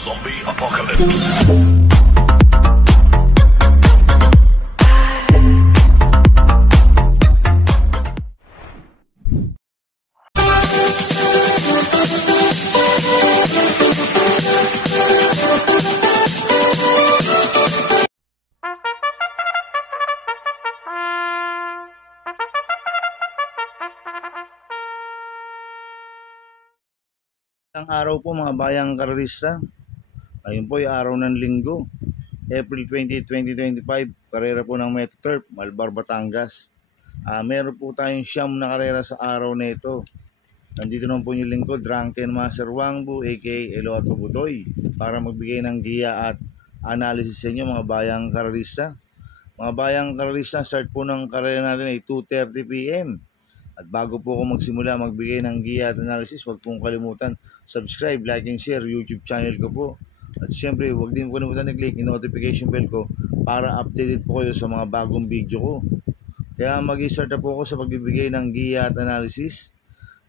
Zombie Apocalypse. Ang araw po mga bayang karerista. Ngayon po ay araw ng linggo, April 20, 2025, karera po ng Metro Turf, Malbar, Batangas. Meron po tayong siyam na karera sa araw na ito. Nandito naman po yung lingkod, Drunken Master Wangbu aka Eloato Budoy, para magbigay ng giya at analysis sa inyo mga bayang karerista. Mga bayang karerista, start po ng karera natin ay 2:30 PM. At bago po ako magsimula magbigay ng giya at analysis, huwag pong kalimutan subscribe, like, and share YouTube channel ko po. At syempre, huwag din po kalimutan i-click yung notification bell ko para updated po kayo sa mga bagong video ko. Kaya mag-start na po ako sa pagbibigay ng giya at analysis.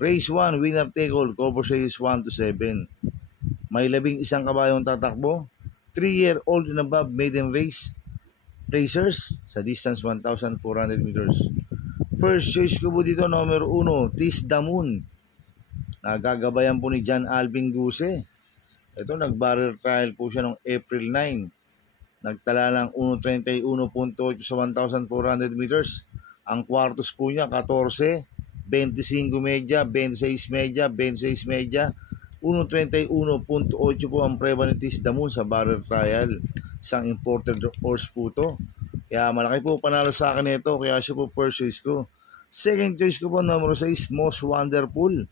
Race 1, winner take all, cover series 1 to 7. May 11 kabayong tatakbo. 3-year-old and above maiden race racers sa distance 1,400 meters. First choice ko po dito, numero 1, Tis the Moon. Nagagabayan po ni John Alvin Guse. Ito, nag-barrel trial po siya noong April 9. Nagtala ng 1:31.8 sa 1,400 meters. Ang kwartos po niya, 14, 25 media, 26 media, 26 media. 1:31.8 po ang preba ni Tis the Moon sa barrel trial. Isang imported horse po to. Kaya malaki po panalo sa akin ito, kaya siya po first choice ko. Second choice ko po, numero 6, Most Wonderful,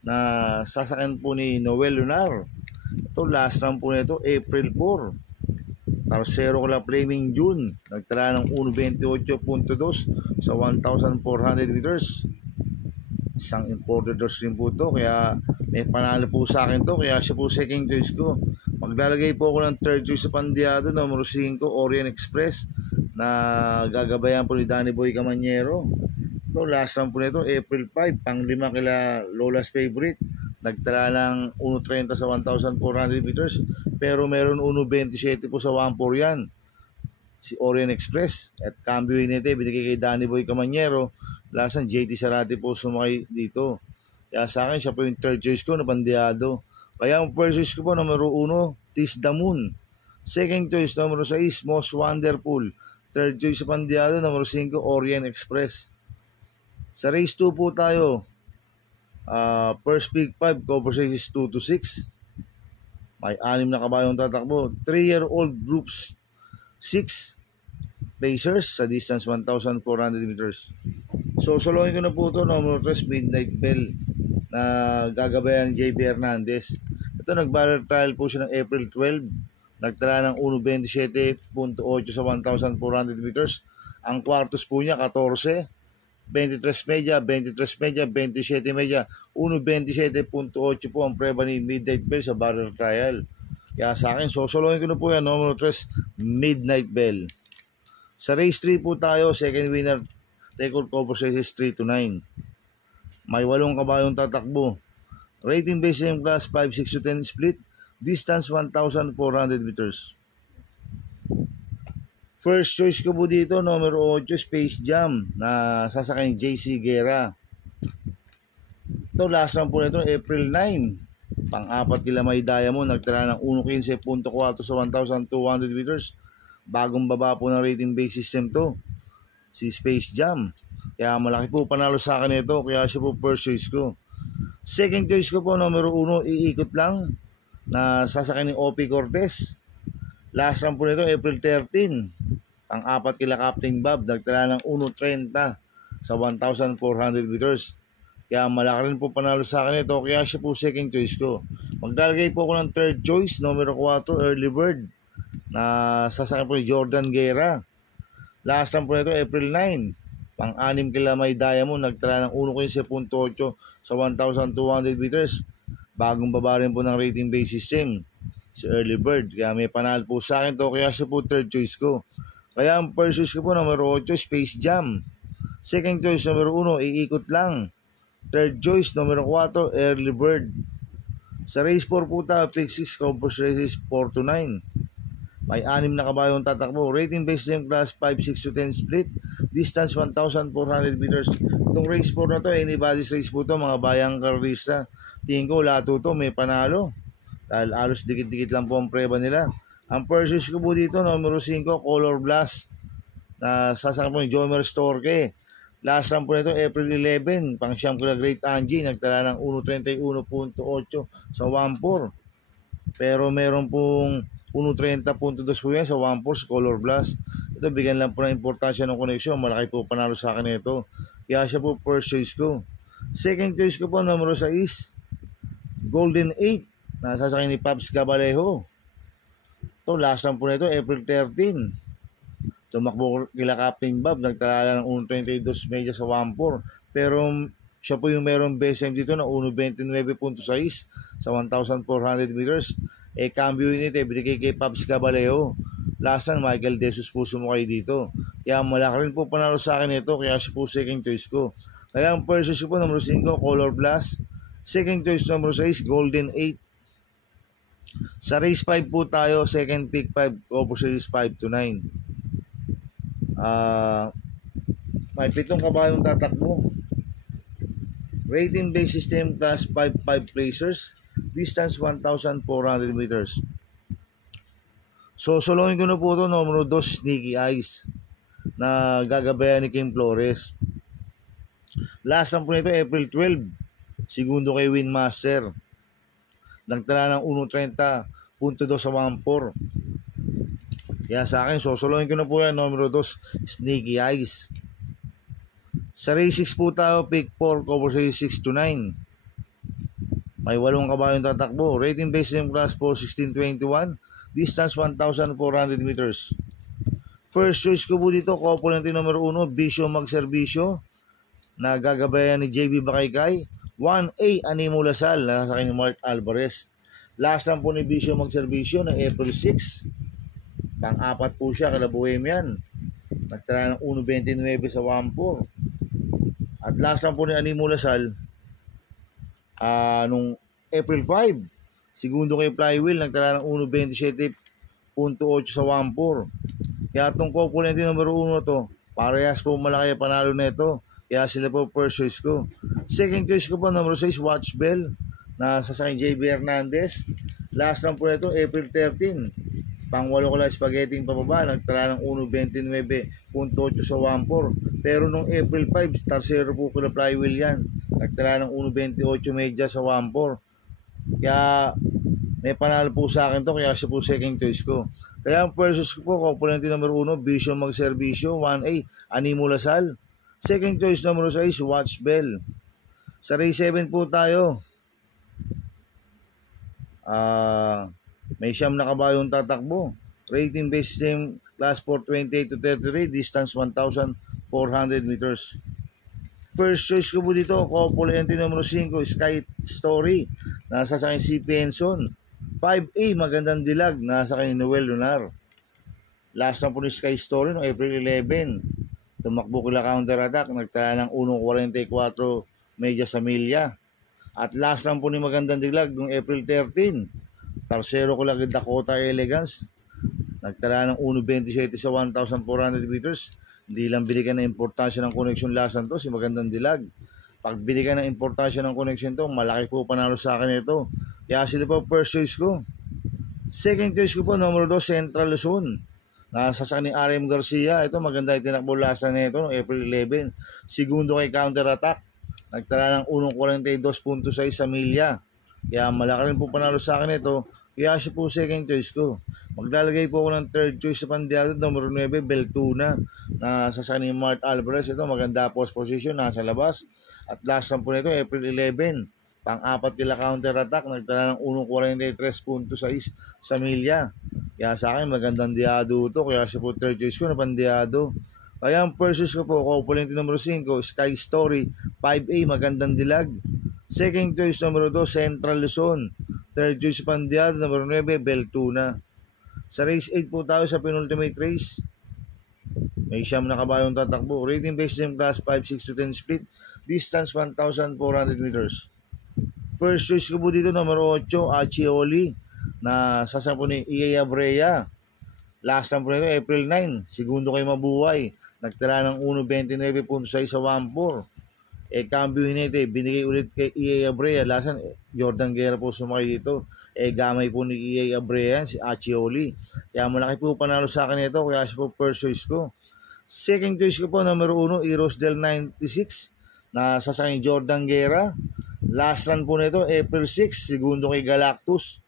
na sasakyan po ni Noel Lunar. Ito, last round po nito, April 4. Tercero ko lang Flaming June. Nagtala ng 1:28.2 sa 1,400 meters. Isang imported horse rin po ito, kaya may panalo po sa akin to, kaya siya po second choice ko. Maglalagay po ako ng third choice sa pandiado, numero 5, Orient Express, na gagabayan po ni Danny Boy Camanyero. Ito, last round po nito, April 5, pang-5 kila Lola's Favorite. Nagtala ng 1:30 sa 1,400 meters, pero meron 1:27 po sa 1-4 yan. Si Orient Express. At cambio nito, binigay kay Danny Boy Camanyero. Lasan, JT Sarati po sumakay dito. Kaya sa akin, siya po yung third choice ko na pandiado. Kaya ang first choice ko po, numero 1, Tis the Moon. Second choice, numero 6, Most Wonderful. Third choice sa pandiado, numero 5, Orient Express. Sa race 2 po tayo. First Big 5, cover series 2 to 6. May 6 na kabayong tatakbo. 3-year-old groups 6 racers sa distance 1,400 meters. So, soloin ko na po ito, numero 3, Midnight Bell, na gagabayan ni JB Hernandez. Ito, nag-barrel trial po siya ng April 12. Nagtala ng 1:27.8 sa 1,400 meters. Ang kwartos po niya, 14, 23 media, 23 media, 27 media. 1:27.8 po ang preba ni Midnight Bell sa barrel trial. Kaya sa akin, sosoloin ko na po yan, numero 3, Midnight Bell. Sa race 3 po tayo, second winner, take all cover series 3 to 9. May 8 kabayong tatakbo. Rating based same class 5, 6 to 10 split. Distance 1,400 meters. First choice ko po dito, numero 8, Space Jam, na sasakay ni JC Guerra. Ito, last round po nito, April 9. Pang-4 kila May Diamond, nagtala ng 1:15.4 sa 1,200 meters. Bagong baba po ng rating base system to, si Space Jam. Kaya malaki po panalo sa akin ito, kaya siya po first choice ko. Second choice ko po, numero 1, Iikot Lang, na sasakay ni OP Cortez. Last round po nito, April 13. Pang-4 kila Captain Bob, nagtala ng 1:30 sa 1,400 meters. Kaya malaki rin po panalo sa akin ito, kaya siya po second choice ko. Maglalagay po ako ng third choice, numero 4, Early Bird, na sasakay po ni Jordan Guerra. Last round po nito, April 9. Pang-6 kila May Diamond, nagtala ng 1:15.8 sa 1,200 meters. Bagong baba rin po ng rating base system, si Early Bird. Kaya may panalo po sa akin to, kaya siya po third choice ko. Kaya ang first choice ko po, numero 8, Space Jam. Second choice, numero 1, Iikot Lang. Third choice, numero 4, Early Bird. Sa race 4 po tayo, pick 6, Compost Races 4 to 9. May 6 na kabayong tatakbo. Rating based game class 5, 6 to 10 split. Distance 1,400 meters. Itong race 4 na to, anybody's race po to, mga bayang karista. Tingin ko, lahat to may panalo. Dahil alos dikit-dikit lang po ang preba nila. Ang purses ko po dito, numero 5, Color Blast. Na sasakyan po ni Jomer Storke. Last run po nito, April 11. Pang siyam ko na Great Angie. Nagtala ng 1.31.8 sa 1.4. Pero meron pong 1.30.2 po yan sa 1.4 sa Color Blast. Ito, bigyan lang po ng importansya ng connection. Malaki po panalo sa akin ito. Kaya siya po first choice ko. Second choice ko po, numero 6, Golden 8. Nasasakyan ni Paps Cabalejo. Ito, last run po nito, April 13. Tumakbo kila Captain Bob, nagtala ng 1.22 medya sa 1.4. Pero siya po yung merong best time dito na 1.29.6 sa 1,400 meters. Cambio yun ito, binigay kay Paps Cabalejo. Last time, Michael De Jesus po sumakay dito. Kaya malaki rin po panalo sa akin ito, kaya siya po second choice ko. Kaya ang first choice ko po, number 5, Color Blast. Second choice, number 6, Golden 8. Sa race 5 po tayo, second pick 5, Copo Series 5 to 9. May 7 kabayong tatakbo. Rating based system class 5 placers. Distance 1,400 meters. So soloin ko na po ito, numero 2, Sneaky Eyes, na gagabayan ni Kim Flores. Last lang po nito, April 12. Segundo kay Winmaster. Nagtala ng 1.30.2 sa 1.4. Kaya sa akin, sosoloin ko na po yan, numero 2, Sneaky Eyes. Sa race 6 po tayo, pick 4, cover race 6 to 9. May 8 kabayong tatakbo. Rating based game class 4, 16.21. Distance 1,400 meters. First choice ko po dito, couple natin numero 1, Bisyo Magserbisyo, na gagabayan ni JB Bakaykay. 1A, Animo Lasal, na nasa ni Mark Alvarez. Last lang po ni Bisyo Magserbisyo ng April 6. Pang-apat po siya kala Bohemian. Nagtala ng 1.29 sa 1.4. At last lang po ni Animo Lasal nung April 5. Segundo kay Flywheel, nagtala ng 1.27.8 sa 1.4. Kaya itong couple natin numero 1 to, parehas po malaki panalo na ito. Kaya sila po first choice ko. Second choice ko po, number 6, Watch Bell, na sasakyan JB Hernandez. Last lang po na ito, April 13. Pang-8 ko lang spaghetti pababa, nagtala ng 1.29.8 sa 1.4. Pero nung April 5, tarsero po kila Flywheel yan. Nagtala ng 1.28 medya sa 1.4. Kaya may panalo po sa akin to, kaya siya po second choice ko. Kaya ang first choice ko po, component number 1, Bisyo Magserbisyo, 1A, Animo Lasal. Second choice number 6, Watch Bell. Sa race 7 po tayo. May 9 na kabayong tatakbo. Rating based game class 4, 28 to 33, distance 1,400 meters. First choice ko po dito, couple entry number 5, Sky Story, nasa sa akin si Penson. 5A, Magandang Dilag, nasa kay Noel Lunar. Last na po ni Sky Story noong April 11. Tumakbo kila counter attack, nagtala ng 1.44 medya sa milya. At last lang po ni Magandang Dilag noong April 13. Tarsero ko lang Dakota Elegance, nagtala ng 1.27 sa 1,400 meters. Hindi lang binigyan ng importansya ng connection last to si Magandang Dilag. Pag binigyan ng importansya ng connection to, malaki po panalo sa akin ito. Kaya sila po first choice ko. Second choice ko po, number 2, Central Luzon, nasa sa ni RM Garcia. Ito maganda yung tinakbo last na ito noong April 11. Segundo kay counter attack, nagtala ng 1.42.6 sa milya. Kaya malaki rin po panalo sa akin ito. Kaya siya po second choice ko. Maglalagay po ako ng third choice sa pandiado, numero 9, Beltuna, na sa ni Mark Alvarez. Ito maganda post position, nasa labas. At last lang po nito, April 11. Pang-apat kila counter attack, nagtala ng 1.43.6 sa milya. Kaya sa akin magandang diado ito, kaya siya po third choice ko na pandiado. Kaya ang first choice ko po, couple number 5, Sky Story, 5A, Magandang Dilag. Second choice number 2, Central Luzon. Third choice pandiado, number 9, Beltuna. Sa race 8 po tayo sa penultimate race. May 9 na kabayong tatakbo. Rating based game class 5, 6 to 10 split. Distance 1,400 meters. First choice ko po dito, numero 8, Achioli, na sasama po ni EA Abrea. Last time po nito, April 9, segundo kay Mabuhay. Nagtala ng 1.29.6 sa 1.4. Cambio hinete, binigay ulit kay EA Abrea. Lasan, Jordan Guerra po sumakay dito. Gamay po ni EA Abrea, si Achioli. Kaya malaki po panalo sa akin ito, kaya siya po first choice ko. Second choice ko po, numero 1, Eros del 96, na sasakay ni Jordan Guerra. Last run po nito, April 6, segundo kay Galactus.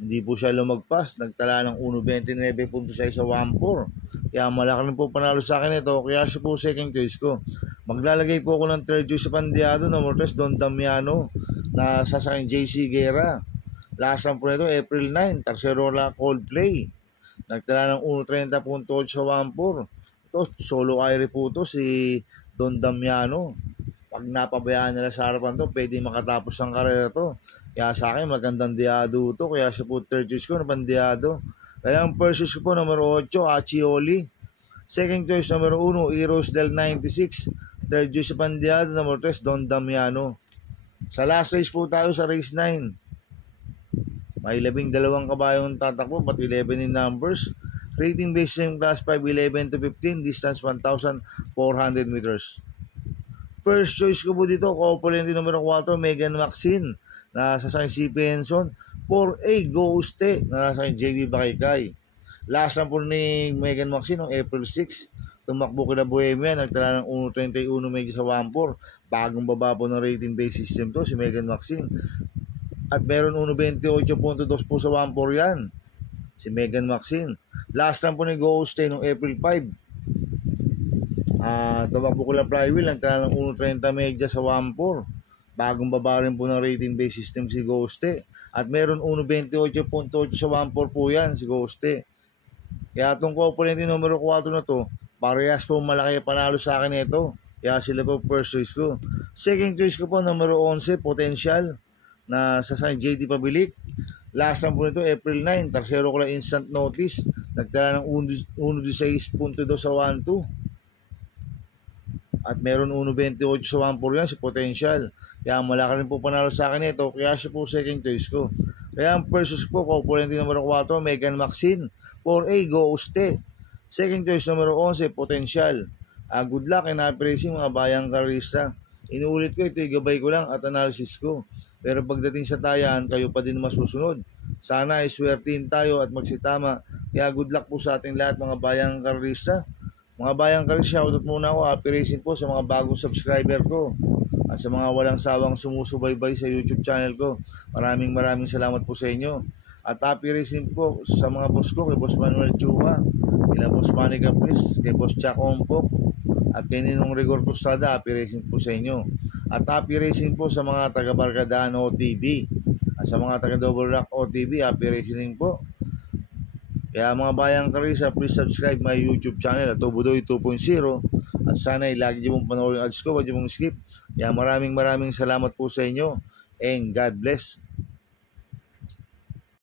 Hindi po siya lumagpas, nagtala ng 1.29.6 sa 1.4. Kaya malaki rin po panalo sa akin ito, kaya siya po second choice ko. Maglalagay po ako ng third choice sa Pandiado, number 3, Don Damiano, na sasakay JC Guerra. Last run po nito, April 9, Tercerola Coldplay. Nagtala ng 1.30.8 sa 1.4. Ito, solo aire po ito, si Don Damiano. Pag napabayaan nila sa harapan to, pwede makatapos ang karera to. Kaya sa akin, magandang diado to. Kaya siya po third choice ko na pandiado. Kaya ang first choice ko po, numero 8, Achioli. Second choice, numero 1, Eros del 96. Third choice sa pandiado, numero 3, Don Damiano. Sa last race po tayo sa race 9. May 12 kabayong tatakbo, but 11 in numbers. Rating based in class 5, 11 to 15. Distance 1,400 meters. First choice ko po dito, Copolente numero 4, Megan Maxine, na sasakay si Penson. 4A, Ghoste, na sasakay JB Bakaykay. Last na po ni Megan Maxine, noong April 6, tumakbo kila Bohemia, nagtala ng 1.31 medyo sa 1.4. Bagong baba po ng rating based system to, si Megan Maxine. At meron 1.28.2 po sa 1.4 yan, si Megan Maxine. Last na po ni Ghoste, noong April 5, tumakbo ko lang flywheel, nagtala ng 1.30 medya sa 1.4. Bagong baba rin po ng rating based system si Ghoste. At meron 1.28.8 sa 1.4 po yan si Ghoste. Kaya itong Copolente numero 4 na to, parehas po malaki panalo sa akin ito. Kaya sila po first choice ko. Second choice ko po, numero 11, Potential, na sasakay JD Pabilik. Last time po nito, April 9, Tercero ko lang instant notice. Nagtala ng 1.16.2 sa 1.2. At meron 1.28 sa 1.4 yan, si Potential. Kaya malaki rin po panalo sa akin ito, kaya siya po second choice ko. Kaya ang first choice po, Copolente numero 4, Megan Maxine. 4A, Ghoste. Second choice numero 11, Potential. Good luck and happy racing mga bayang karista. Inuulit ko, ito gabay ko lang at analysis ko. Pero pagdating sa tayan, kayo pa din masusunod. Sana ay swertin tayo at magsitama. Kaya good luck po sa ating lahat mga bayang karista. Mga bayang karista, shoutout muna ako. Happy racing po sa mga bagong subscriber ko. At sa mga walang sawang sumusubaybay sa YouTube channel ko. Maraming salamat po sa inyo. At happy racing po sa mga boss ko, kay Boss Manuel Chua, kay Boss Manny Capris, kay Boss Jack Ompok, at kay Ninong Rigor Costada. Happy racing po sa inyo. At happy racing po sa mga taga Barkadaan OTV. At sa mga taga Double Rock OTV, happy racing po. Kaya mga bayang karisa, please subscribe my YouTube channel at Tubudoy 2.0. At sana ay lagi niyo mong panoorin ads ko, wag niyo mong skip. Kaya maraming salamat po sa inyo and God bless.